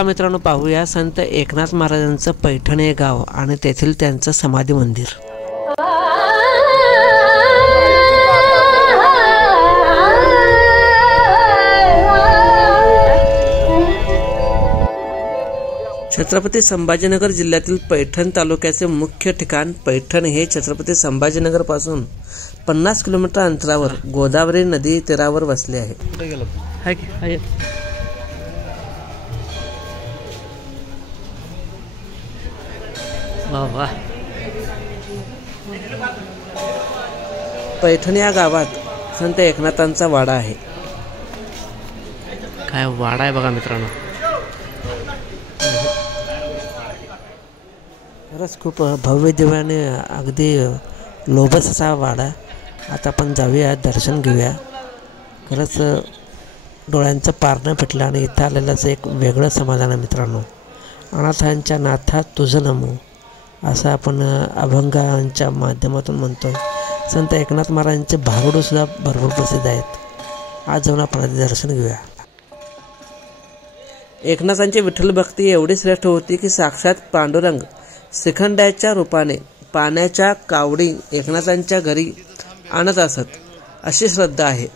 चला मित्रांनो, पाहूया संत एकनाथ महाराजांचं पैठण हे गाव आणि तेथील त्यांचं समाधी मंदिर। छत्रपती संभाजीनगर जिल्ह्यातील पैठण तालुक्याचे मुख्य ठिकाण पैठण हे छत्रपती संभाजीनगर पासून 50 किलोमीटर अंतरावर गोदावरी नदी तीरावर वसले आहे। पैठण या गावात संत एकनाथांचा वाडा आहे। काय वाडा आहे बघा मित्रांनो, खरंच खूप भव्य दिव्याने अगदी लोभस असा वाडा। आता आपण जाऊया, दर्शन घेऊया। खरंच डोळ्यांचं पारणं फिटलं आणि इथं आलेलंच एक वेगळं समाधान आहे मित्रांनो। अनाथांच्या नाथा तुझं नमो असं आपण अभंगांच्या माध्यमातून म्हणतोय। संत एकनाथ महाराजांचे भारुडसुद्धा भरपूर प्रसिद्ध आहेत। आज जाऊन आपण दर्शन घेऊया। एकनाथांची विठ्ठल भक्ती एवढी श्रेष्ठ होती की साक्षात पांडुरंग श्रीखंडाच्या रूपाने पाण्याच्या कावडी एकनाथांच्या घरी आणत असत, अशी श्रद्धा आहे।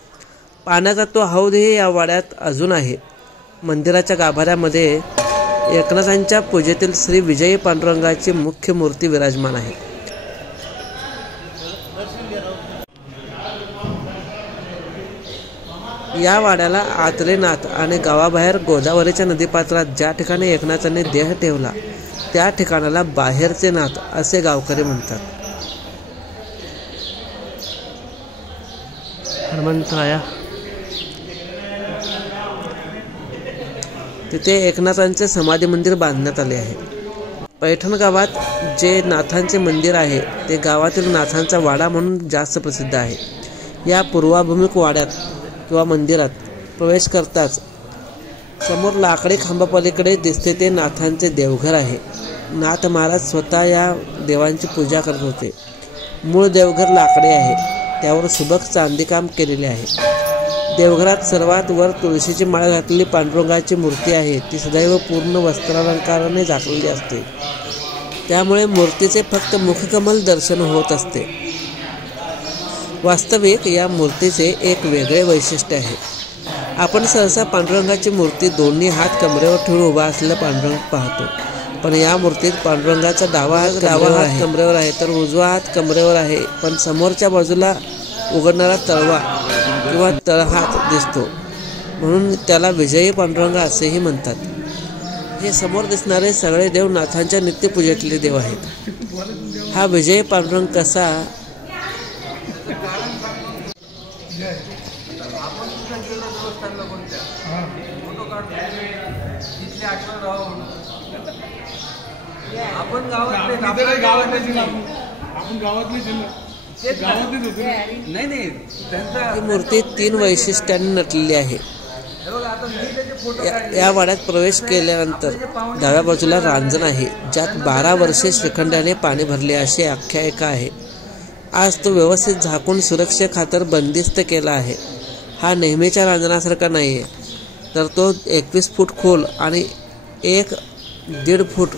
पाण्याचा तो हौदही या वाड्यात अजून आहे। मंदिराच्या गाभाऱ्यामध्ये एकनाथांच्या पूजेतील श्री विजयी पांडुरंगाची मुख्य मूर्ती विराजमान आहे। या वाड्याला आतलेनाथ आणि गावाबाहेर गोदावरीच्या नदीपात्रात ज्या ठिकाणी एकनाथांनी देह ठेवला त्या ठिकाणाला बाहेरचे नाथ असे गावकरी म्हणतात। हनुमंतराया तिथे एकनाथांचे समाधी मंदिर बांधण्यात आले आहे। पैठण गावात जे नाथांचे मंदिर आहे ते गावातील नाथांचा वाडा म्हणून जास्त प्रसिद्ध आहे। या पूर्वाभिमुख वाड्यात किंवा मंदिरात प्रवेश करताच समोर लाकडी खांबापलीकडे दिसते ते नाथांचे देवघर आहे। नाथ महाराज स्वतः या देवांची पूजा करत होते। मूळ देवघर लाकडी आहे, त्यावर सुबक चांदीकाम केलेले आहे। देवघरात सर्वात वर तुळशीची माळ घातलेली पांडुरंगाची मूर्ती आहे। ती सदैव पूर्ण वस्त्रालंकाराने झाकलेली असते, त्यामुळे मूर्तीचे फक्त मुखकमल दर्शन होत असते। वास्तविक या मूर्तीचे एक वेगळे वैशिष्ट्य आहे। आपण सहसा पांडुरंगाची मूर्ती दोन्ही हात कमरेवर ठेवून उभा असलेला पांडुरंग पाहतो, पण या मूर्तीत पांडुरंगाचा डावा हात कमरेवर आहे तर उजवा हात कमरेवर आहे, पण समोरच्या बाजूला उघडणारा तळवा किंवा तळहात दिसतो, म्हणून त्याला विजयी पांडुरंग असेही म्हणतात। हे समोर दिसणारे सगळे देव नाथांच्या नित्यपूजेतले देव आहेत। हा विजयी पांडुरंग कसा ही मूर्ती 3 वैशिष्ट्यांनी नटलेली आहे। या वाड्यात प्रवेश केल्यानंतर डाव्या बाजूला रांजण आहे, ज्यात 12 वर्षे श्रीखंडाने पाणी भरले अशी आख्यायिका आहे। आज तो व्यवस्थित झाकून सुरक्षेखातर बंदिस्त केला आहे। हा नेहमीच्या रांजणासारखा नाही आहे, तर तो 21 फूट खोल आणि 1.5 फूट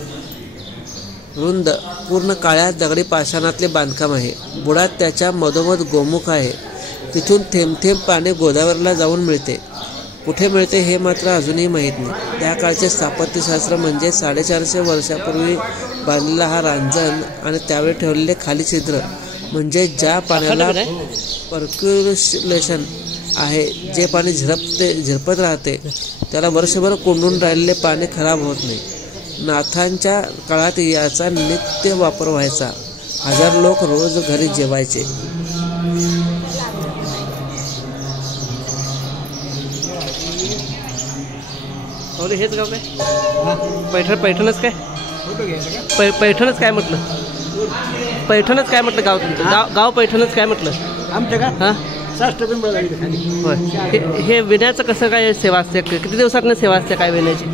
रुंद पूर्ण काळ्या दगडी पाषाणातले बांधकाम आहे। बुडात त्याच्या मधोमध गोमुख आहे, तिथून थेंब थेंब पाणी गोदावरीला जाऊन मिळते। कुठे मिळते हे मात्र अजूनही माहीत नाही। त्या काळचे स्थापत्यशास्त्र म्हणजे 450 वर्षापूर्वी बांधलेला हा रांजण आणि त्यावेळी ठेवलेले खाली छिद्र म्हणजे ज्या पाण्याला पर्क्युलेशन आहे, जे पाणी झिरपत राहते त्याला वर्षभर कोंडून राहिलेले पाणी खराब होत नाही। नाथांच्या काळात याचा नित्य वापर व्हायचा। 1000 लोक रोज घरी जेवायचे। हेच गाव काय पैठणच काय पैठणच काय म्हटलं पैठणच काय म्हटलं गाव तुमचं गाव पैठणच काय म्हटलं आमचं का हां होय। हे विण्याचं कसं काय सेवा असते, किती दिवसातनं सेवा असते काय विण्याची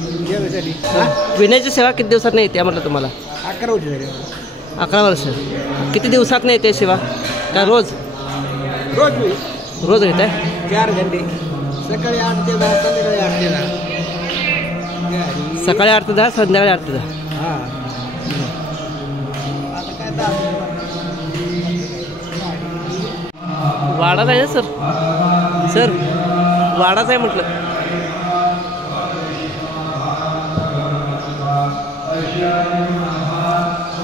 विण्याची सेवा किती दिवसात नाही येते म्हटलं तुम्हाला 11 वर्ष किती दिवसात नाही येते सेवा का रोज रोज येत आहे 4 घंटे सकाळी 8 ते 10 संध्याकाळी 8 ते 10 सकाळी आरती 10, संध्याकाळी आरती 10. वाडाच आहे सर. सर वाडाच आहे म्हटलं.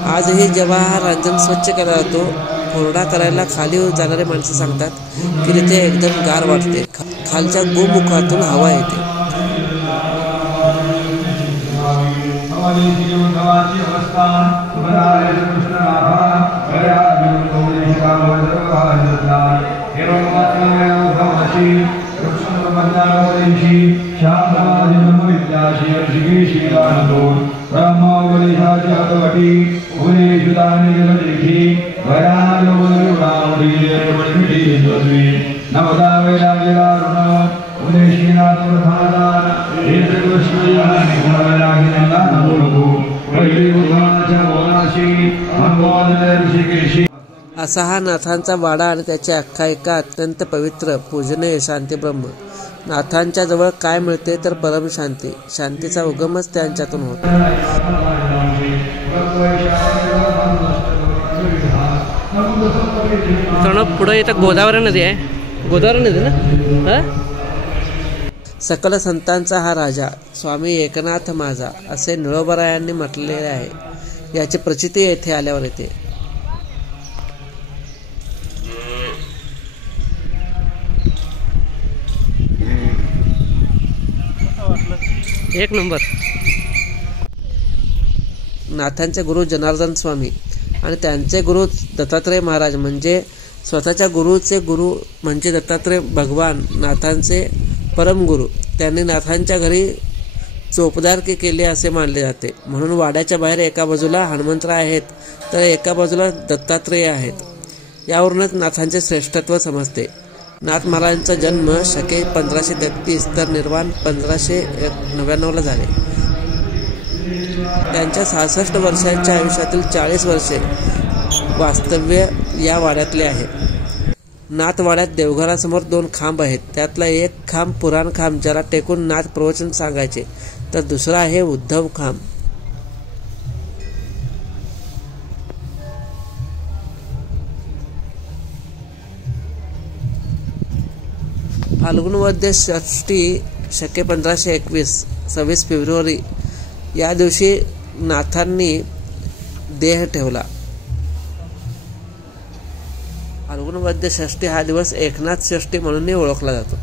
आजही जेव्हा हा रांजण स्वच्छ केला जातो, कोरडा करायला खाली जाणारे माणसं सांगतात की तिथे एकदम गार वाटते. खालच्या गोमुखातून हवा येते. असा हा नाथांचा वाडा आणि त्याची आख्यायिका अत्यंत पवित्र, पूजनीय, शांतीब्रह्म. नाथांच्या जवळ काय मिळते तर परम शांती. शांतीचा उगमच त्यांच्यातून होतो. पुढे इथं गोदावरी नदी आहे. गोदावरी नदी ना. सकल संतांचा हा राजा स्वामी एकनाथ माझा असे निळोबारायांनी म्हटलेले आहे. याची प्रचिती येथे आल्यावर येते. एक नंबर. नाथांचे गुरु जनार्दन स्वामी आणि त्यांचे गुरु दत्तात्रय महाराज म्हणजे स्वतःच्या गुरुचे गुरु म्हणजे दत्तात्रय भगवान नाथांचे परम गुरु. त्यांनी नाथांच्या घरी चोपदारकी केली असे मानले जाते. म्हणून वाड्याच्या बाहेर एका बाजूला हनुमंतराय आहेत तर एका बाजूला दत्तात्रेय आहेत. यावरूनच नाथांचे श्रेष्ठत्व समजते. नाथ महाराजांचा जन्म शके 1533 तर निर्वाण 1599 झाले. त्यांच्या 66 वर्षांच्या आयुष्यातील 40 वर्षे वास्तव्य या वाड्यातले आहे. नाथ वाड्यात देवघरासमोर 2 खांब आहेत. त्यातला एक खांब पुराण खांब ज्याला टेकून नाथ प्रवचन सांगायचे, तर दुसरा आहे उद्धव खांब. फाल्गुन वद्य षष्ठी शके 1521 26 फेब्रुवारी या दिवशी नाथांनी देह ठेवला. फाल्गुन वद्य षष्ठी हा दिवस एकनाथ षष्ठी म्हणूनही ओळखला जातो.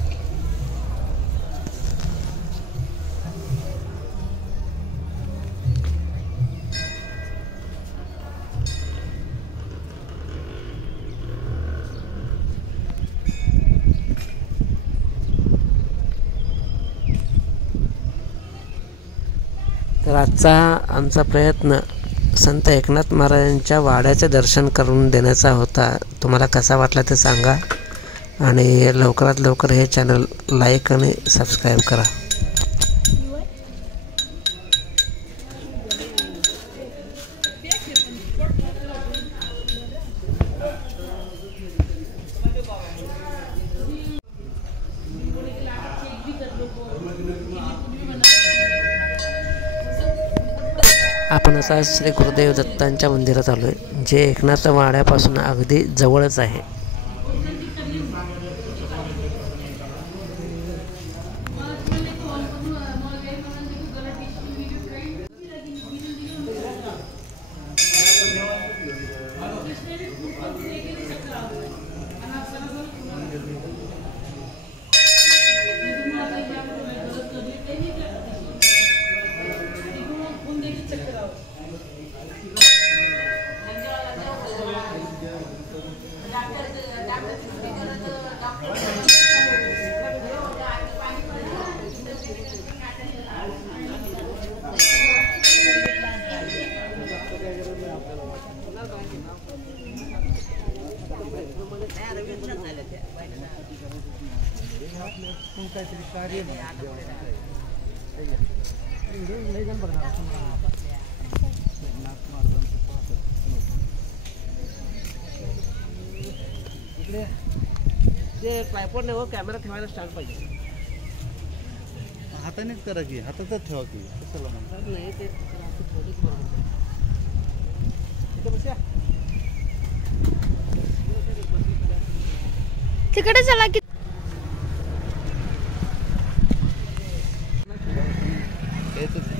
तर आजचा आमचा प्रयत्न संत एकनाथ महाराजांच्या वाड्याचे दर्शन करून देण्याचा होता. तुम्हाला कसा वाटला ते सांगा आणि लवकरात लवकर हे चॅनल लाईक आणि सबस्क्राईब करा. आपण असा श्री गुरुदेव दत्तांच्या मंदिरात आलोय, जे एकनाथ वाड्यापासून अगदी जवळच आहे. ट्रायपॉड नाही, कॅमेरा ठेवायला स्टँड पाहिजे. हातानेच करा की हातातच ठेवा की कशाला म्हणतात नाही ते तिकडे चला की हेच